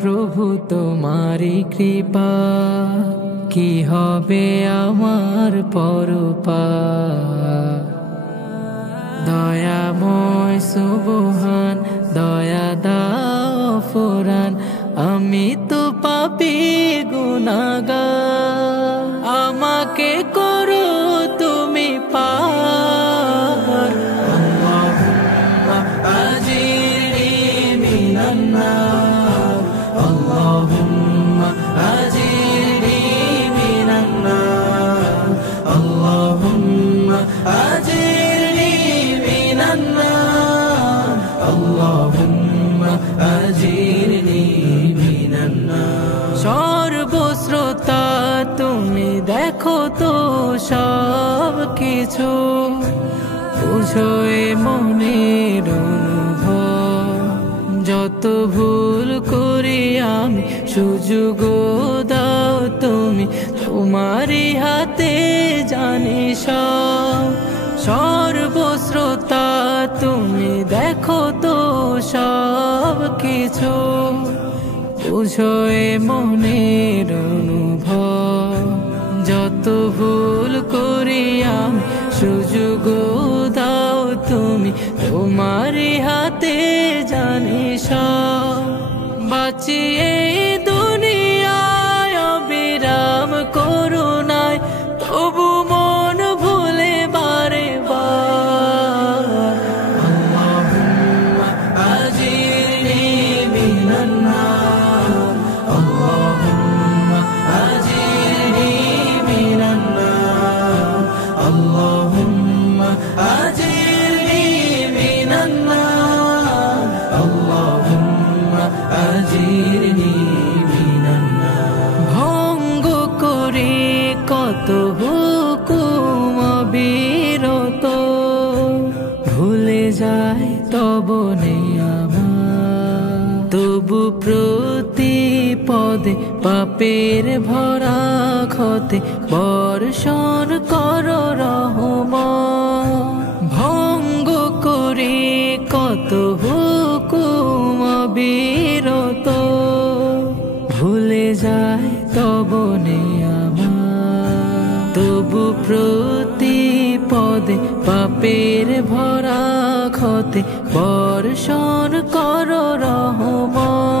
প্রভু তোমারি কৃপা, কি হবে আমার পরপার। দয়াময় সুবহান, দয়া দাও ফুরান, আমি তো পাপী গুনাহগার। আমাকে করো তুমি পার, আল্লাহুম্মা আজিরনি মিনান নার, আল্লাহুম্মা আজিরনি মিনান নার, আল্লাহুম্মা আজিরনি মিনান নার, আল্লাহুম্মা আজিরনি মিনান নার। সর্বশ্রোতা তুমি দেখো তো সব কিছু, বুঝো এ মনের অনুভব। যত ভুল করি আমি সুযোগ দাও তুমি, তোমারই হাতে জানি সব। সর্বশ্রোতা তুমি দেখো তো সব কিছু, বুঝো এ মনের অনুভব। যত ভুল করি আমি সুযোগ দাও তুমি, তোমারই হাতে জানি সব। বাঁচিয়ে দুনিয়ায় অবিরাম করুণায়, তবু মন ভুলে বারে বার। আল্লাহুম্মা আজিরনি মিনান নার, আল্লাহুম্মা আজিরনি মিনান নার, আল্লাহুম্মা আজিরনি মিনান নার, আল্লাহুম্মা আজিরনি মিনান নার। ভঙ্গ করে কত হুকুম অবিরত, ভুলে যায় তব আমার। তবু প্রতি পদে পাপের ভরা ক্ষতে বর্ষণ কর রহমত। ভঙ্গ করে কত হুকুম অবিরত, ভুলে যায় তব আমার। তবু প্রতি পদে পাপের ভরা ক্ষতে বর্ষণ কর রহমত।